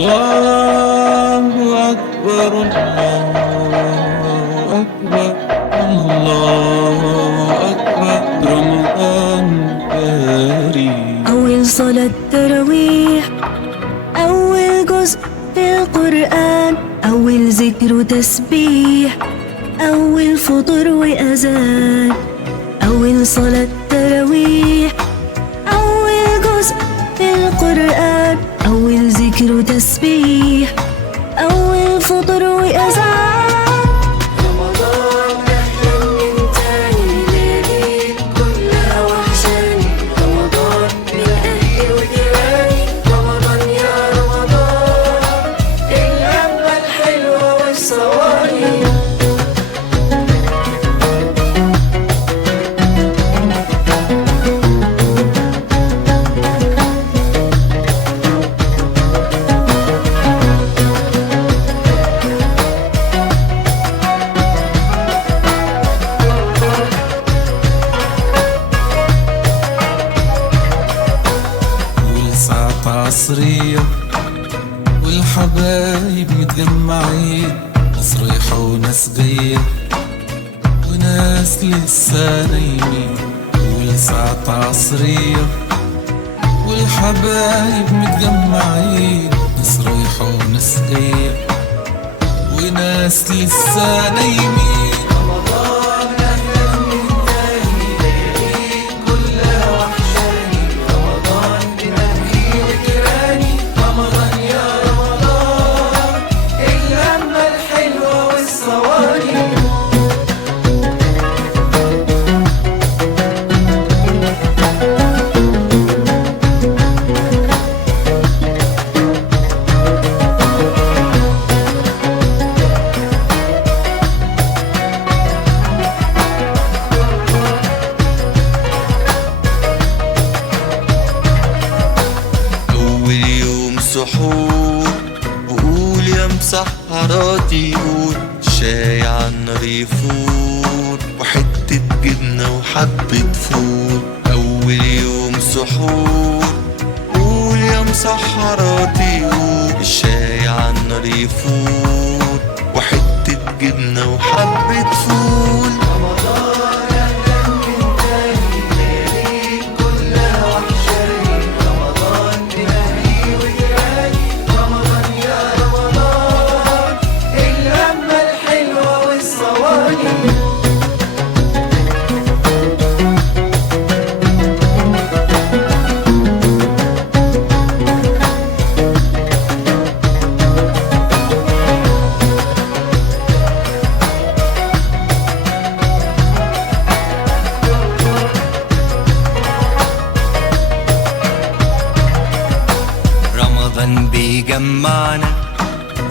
الله أكبر الله أكبر الله أكبر رمضان كريم. أول صلاة تراويح، أول جزء في القرآن، أول ذكر وتسبيح، أول فطور وأذان. أول صلاة تراويح، أول جزء في القرآن، أول ذكر وتسبيح، أول فطور وأذان. رمضان أهلا من تاني، ليالي كلها وحشاني. رمضان من أهلي وجيراني، رمضان يا رمضان، اللمة الحلوة والصواني. والساعة عصرية والحبايب متجمعين، ناس رايحة وناس جاية وناس لسه نايمين. والساعة عصرية والحبايب متجمعين، ناس رايحة وناس جاية وناس لسه نايمين. رمضان أهلا من تاني، ليالي كلها وحشاني. رمضان من أهلي وجيراني، رمضان يا رمضان، اللمة الحلوة والصواني. أول يوم سحور وقول يا مسحراتي، قول شاي عالنار يفور وحتة جبنة وحبة فول. أول يوم سحور قول يا مسحراتي، قول الشاي عالنار يفور وحتة جبنة وحبة فول. رمضان أهلا من تاني، ليالي كلها وحشاني. رمضان من أهلي وجيراني، رمضان يا رمضان، اللمة الحلوة والصواني. رمضان بيجمعنا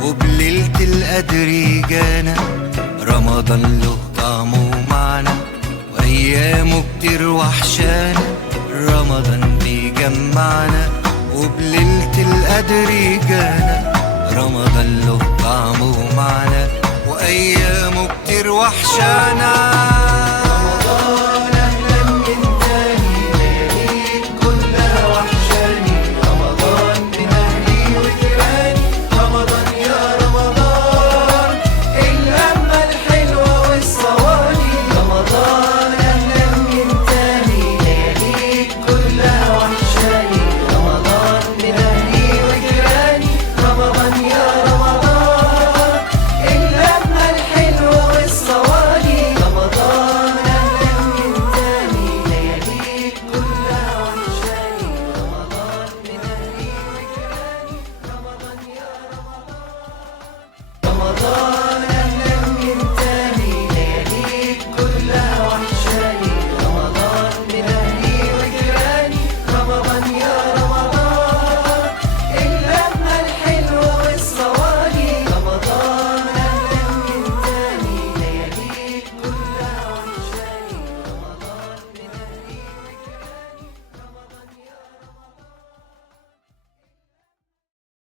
وبليلة القدر جانا. رمضان له طعمه ومعنى وأيامه كتير وحشانا. رمضان بيجمعنا وبليلة القدر جانا. رمضان له طعمه ومعنى وأيامه كتير وحشانا.